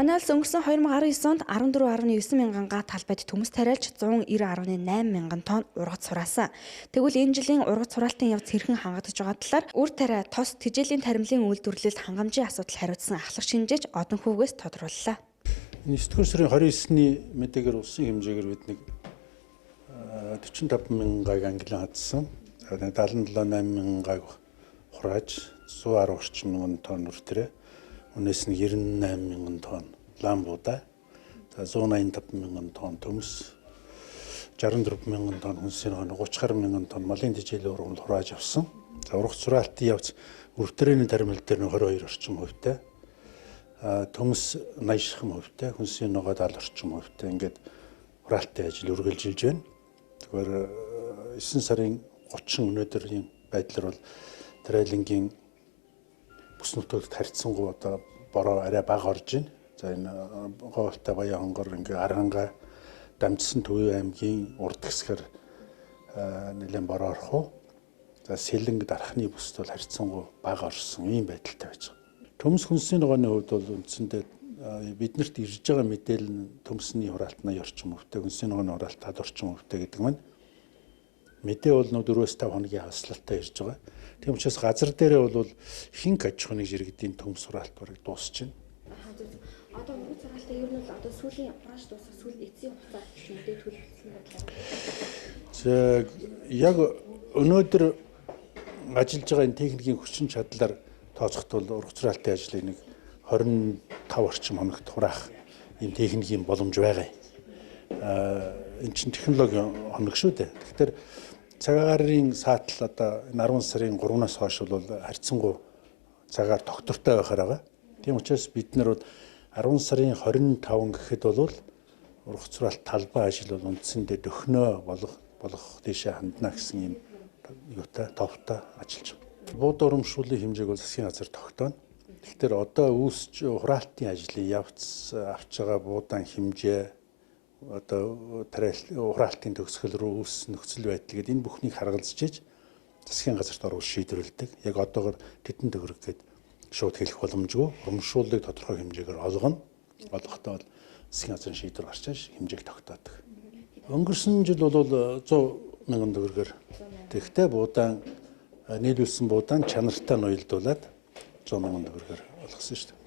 Манай улс өнгөрсөн 2019 онд 14.9 мянган га талбайд төмс тариалж 190.8 мянган тонн ургац сураасан. Тэгвэл энэ жилийн ургац сураалтын явц хэрхэн хангагдаж байгаа талаар үр тариа тос тэжээлийн таримлын үйлдвэрлэлд хангамжийн асуудал хариуцсан ахлах шинжээч одон хүүгээс тодрууллаа. 9-р сарын 29-ны мэдээгээр улсын хэмжээгээр бид нэг 45 мянган гаг ангилан хадсан. 77.8 мянган гаг хурааж 110 орчим мянган тонн үр тариа. Үнээс нь 98 мянган тонн лам буудаа, 185 мянган тонн төмс, 64 мянган тонн хүнсийн хоног, 30 мянган тонн малын тэжээлийн ургамал хурааж авсан. За ургац сураалтын явц үр тарианы таримл дээр нь 22 орчим хувьтай, төмс 80 шахам хувьтай, хүнсийн ногоо 70 орчим хувьтай ингээд хураалтын ажил үргэлжилж байна. Тэгэхээр 9 сарын 30 өнөөдрийн байдлаар бол тариалангийн бүс нутагт харьцангуй одоо бороо арай бага орж байна. За энэ Говьтай Баян хонгор ингээ Аранга дамжсан Төвийн аймгийн урд хэсгээр нэлээд бороо орох уу. За Сэлэнг дарахны бүст бол харьцангуй бага орсон ийм байдалтай байж байгаа. Төмс хүнсийн ногооны хувьд бол үндсэндээ биднэрт ирж байгаа мэдээлэл нь төмсний хураалт 80 орчим хувьтай, хүнсийн ногооны хураалт 70 орчим хувьтай гэдэг маань мэдээ бол 4-5 хоногийн хаслалтай ирж байгаа. Тийм учраас газар дээрээ бол ихэнх аж ахуйн жиргэдийн төмс сураалт бараг дуусч байна. Одоо ургац сураалтаа ер нь бол одоо сүүлийн бранш дуусах сүүл эцсийн хугацаа мэдээ төлөвлөсөн бодлоо. За яг өнөөдөр ажиллаж байгаа энэ техникийн хүчин чадлаар тооцохдол ургац сураалтын ажлыг нэг 25 орчим хоногт хураах ийм техникийн боломж байгаа. Энэ чинь технологи хоног шүү дээ. Тэгэхээр цагаарын саатал одоо энэ 10 сарын 3-наас хойш бол харьцангуй цагаар тогтвортой байхаар байгаа. Тийм учраас бид нар бол 10 сарын 25 гэхэд бол ургац сураалт талбай ажил бол үндсэндээ дөхнөө болох тийшээ хандна гэсэн юм юутай товтой ажиллаж байгаа. Бууд урамшууллын хэмжээг бол засгийн газар тогтооно. Тэгэхээр одоо үүсч хураалтын ажлын явц авч байгаа буудаан хэмжээ одоо хураалтын төгсгөл рүү үүссэн нөхцөл байдал гэдэг энэ бүхнийг харгалзаж засгийн газарт оруулж шийдвэрлэдэг. Яг одоогор тэдэн төгрөг гээд шууд хэлэх боломжгүй. Урамшууллыг тодорхой хэмжээгээр олгоно. Олгохдоо бол засгийн газрын шийдвэр гарчиж хэмжээг тогтоодог. Өнгөрсөн жил бол 100 мянган төгрөгөөр тэгтээ буудаан нийлүүлсэн буудаан чанартай ноёлдуулаад 100 мянган төгрөгөөр олгосон шүү дээ.